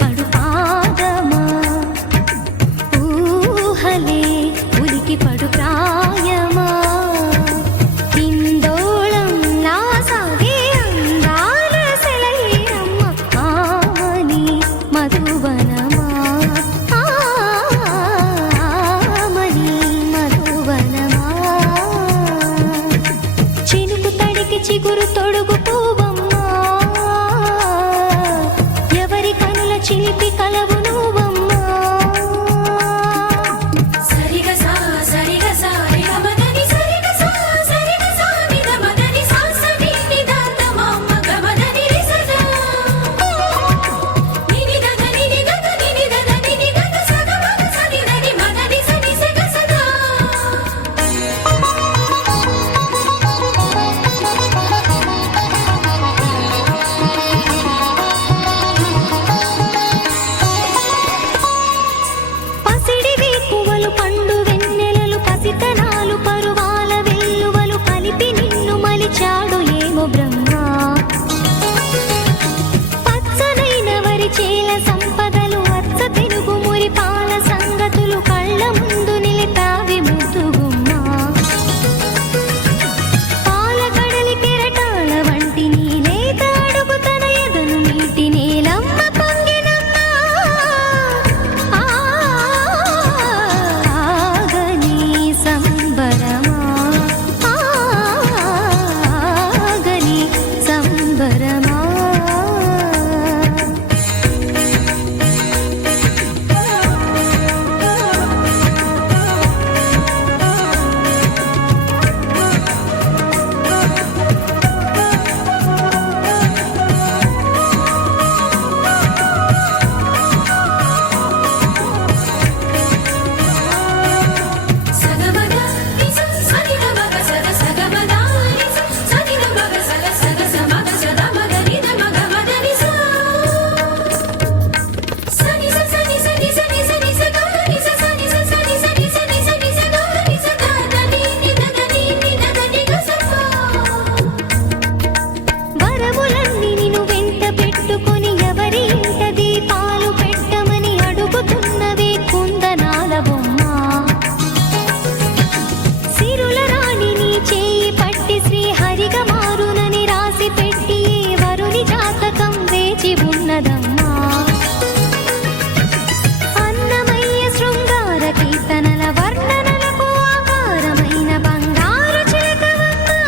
పడు పాదమా ఊహలే ఉలికి పడు ప్రాయమా ఇందోళం నా సాగే అందాల సెలయేరమ్మ ఆమని మధువనమా ఆమని మధువనమా చినుకు తడికి చిగురు తొడుగు పూవమ్మా ఎవరి కనుల చిలిపి కలవు నువ్వమ్మా సరిగా సా సరిగా సా రిగమదని సరిగా సా సరిగా సా నిదమదని సా సని నిదాత మామ గమదని రిసదా నినిదద నినిదద నినిదద నినిదద సగమగ సనిదని మదని సని సగ సదా పసిడి వేకువలు పండు వెన్నెలలు పసితనాలు పరువాల వెల్లువలు కలిపి నిన్ను మలిచాడు ఏమో బ్రహ్మ పచ్చనైన వరి చేల సంపదలు అచ్చ తెలుగు మురిపాల సంగతులు కళ్ళ ముందు నిలితావి ముద్దుగుమ్మ పాల కడలి కెరటాల వంటి నీలేత అడుగు తన ఎదను నీటి నేలమ్మ పొంగినమ్మ ఆగని సంబరమా ఆగని సంబరమా సగమగ నిస సనిదమగ సద సగమద నిస సనిదమగ సద సగ సమగ సదమగ నిదమగ మద నిస సని స సని సని సని సని స గ నిస సని స సని సని సని సని స గ నిస ద ద ని నిదద ని నిదద ని గ స ప వరములన్నీ నిన్ను వెంట పెట్టుకొని ఎవరి ఇంట దీపాలు పెట్టమని అడుగుతున్నవే కుందనాల బొమ్మ సిరుల రాణి నీ చేయి పట్టి శ్రీహరిగా మారునని రాసి పెట్టి ఏ వరుని జాతకం వేచి ఉన్నదమ్మా అన్నమయ్య శృంగార కీర్తనల వర్ణనలకు ఆకారమైన బంగారు చిలకవమ్మా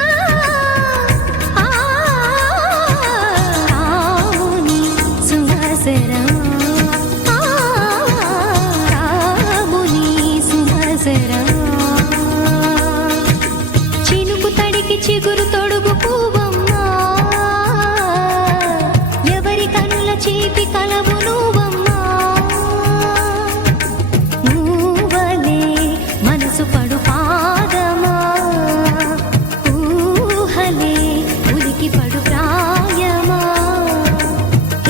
రాముని సుమసరమా రాముని సుమసరమా చినుకు తడికి చిగురు తొడుగు పూవమ్మా ఎవరి కనుల చీపి కలవు నువ్వమ్మా నువ్వలే మనసు పడు పాదమా ఊహలే ఉలికి పడు ప్రాయమా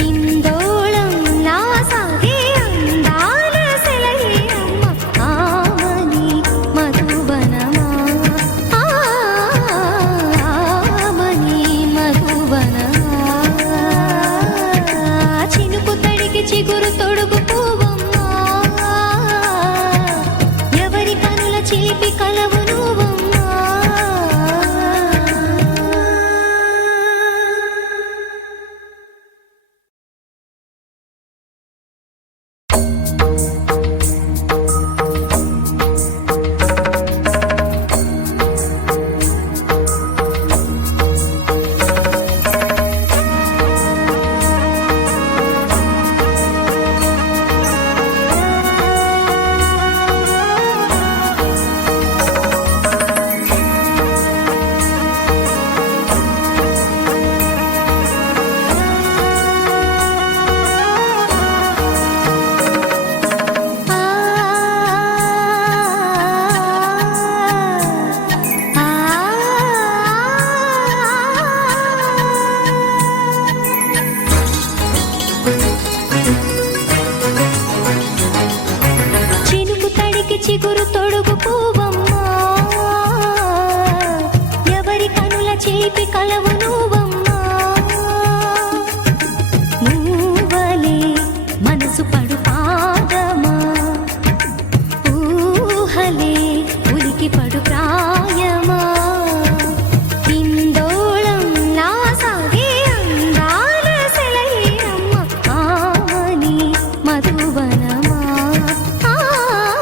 ఇందోళం నా సాగే అందాల సెలయేరమ్మ ఆమని మధువనమా ఆమని మధువనమా చినుకు తడికి చిగురు తొడుగు పూవమ్మా ఎవరి కనుల చిలిపి కలవు నువ్వమ్మా మనసు పడు